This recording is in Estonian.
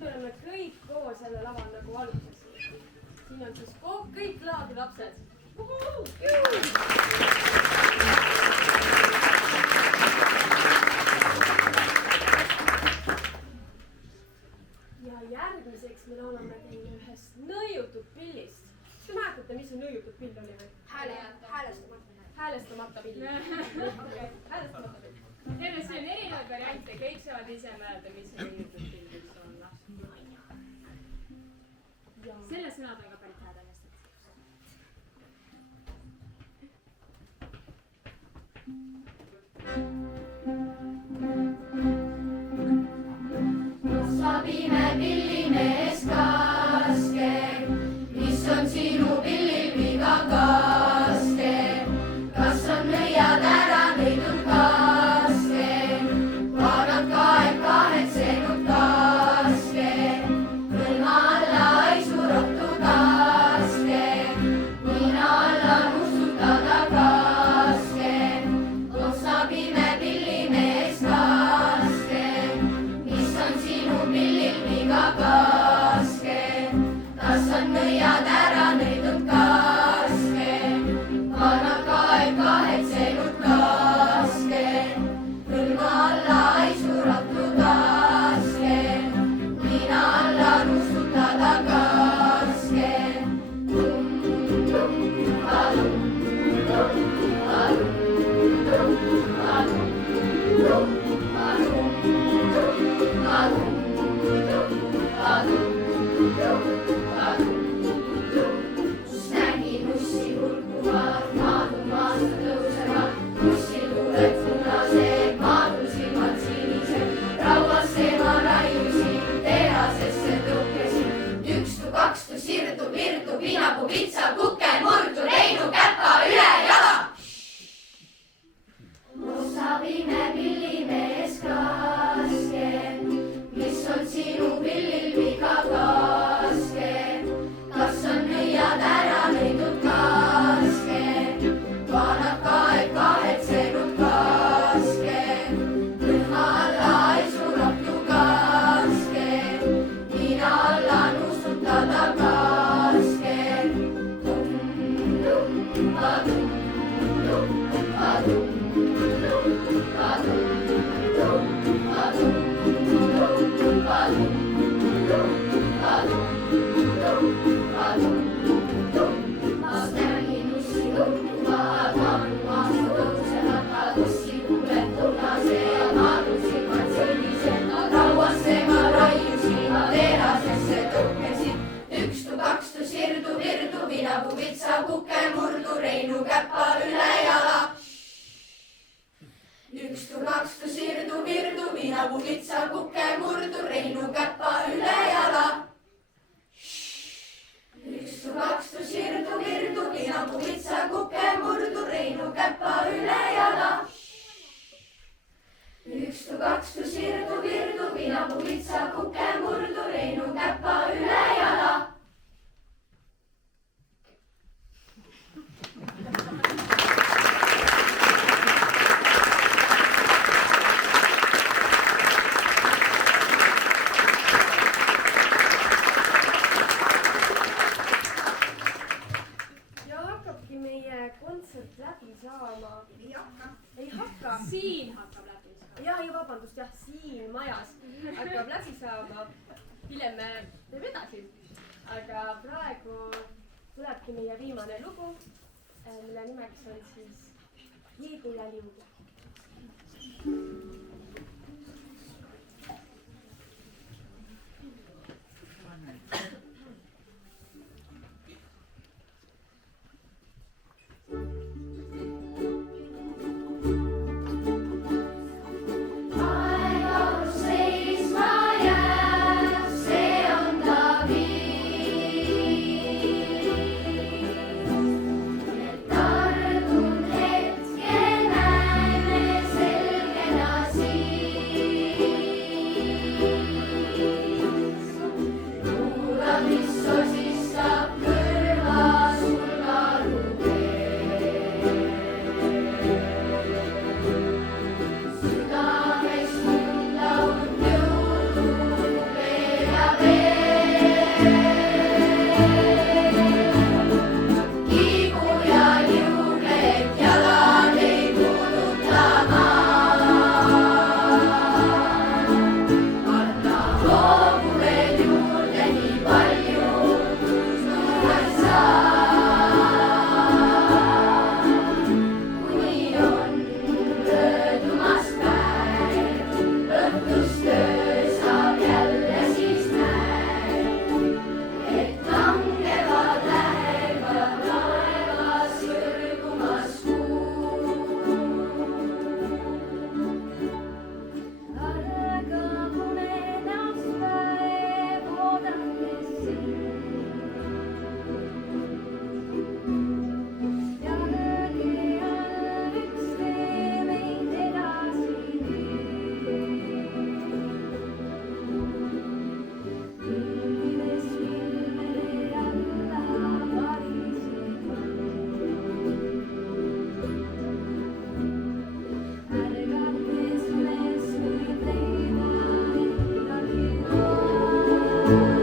nüüd me oleme kõik koos jälle laval nagu alguses. Siin on siis kõik laadi lapsed. Ja järgmiseks me laulame teile ühest nõiutud pillist. Kas te mäletate, mis see nõiutud pill oli või? Häälestamata pill. Häälestamata pill. Terve, siin on erinevaid variante, kõik saavad ise mõelda, mis see nõiutud pill võiks olla. Selle sõnad on ka pärit häälestamata. Sabime pillimees kaske, mis on sinu pillil viga kaske, kas on nõiad ära neidud kaske, vanad kaed kahetsenud kaske, kõlma alla ei surotu taske, nina alla nustutada kaske, sabime pillimees kaske, mis on sinu pillil viga kaske, kas on nõiad ära nõidud kaske, vanad kaed kahetsenud kaske, kõlma alla ei suratu taske, nina alla nustutada kaske. Nägin ussi hulkuvad, maadun maasta tõusevad, ussil tuuled punased, maadun silmad sinised, rauasse ma raiusin, terasesse tõukesin, ükstu, kakstu, sirdu, virdu, pinapuu, vitsa, kuke, murdu, leinu, käpa, üle jala. Sabime pillimees kaske, mis on sinu pillil viga kaske, kas on nõiad ära nõidud kaske, vanad kaed kahetsenud kaske, kõlma alla ei suratu kaske, nina alla nustutada kaske. Nägin ussi hulkuvad, maadun maasta tõusevad, ussil tuuled punased, maadun silmad sinised, rauasse ma raiusin, terasesse tõukesin, ükstu, kakstu, sirdu, virdu, pinapuu, vitsa, kuke, murdu, reinu, käpa, üle jala. Ükstu, kakstu, sirdu, virdu, pinapuu, vitsa, kuke, murdu, reinu, käpa, üle jala. Ükstu, kakstu, sirdu, virdu, pinapuu, vitsa, kuke, murdu, reinu, käpa, üle jala. Ükstu, kakstu, sirdu, virdu, pinapuu, vitsa, kuke, murdu, reinu, käpa, üle jala. Kontsert läbi saama. Ei hakka. Siin hakkab läbi saama. Ja vabandust, jah, siin majas hakkab läbi saama. Hiljem me teeme edasi. Aga praegu tulebki meie viimane lugu, mille nimeks on siis Liigu ja liugu. Tardun hetke näeme selgena kuulda.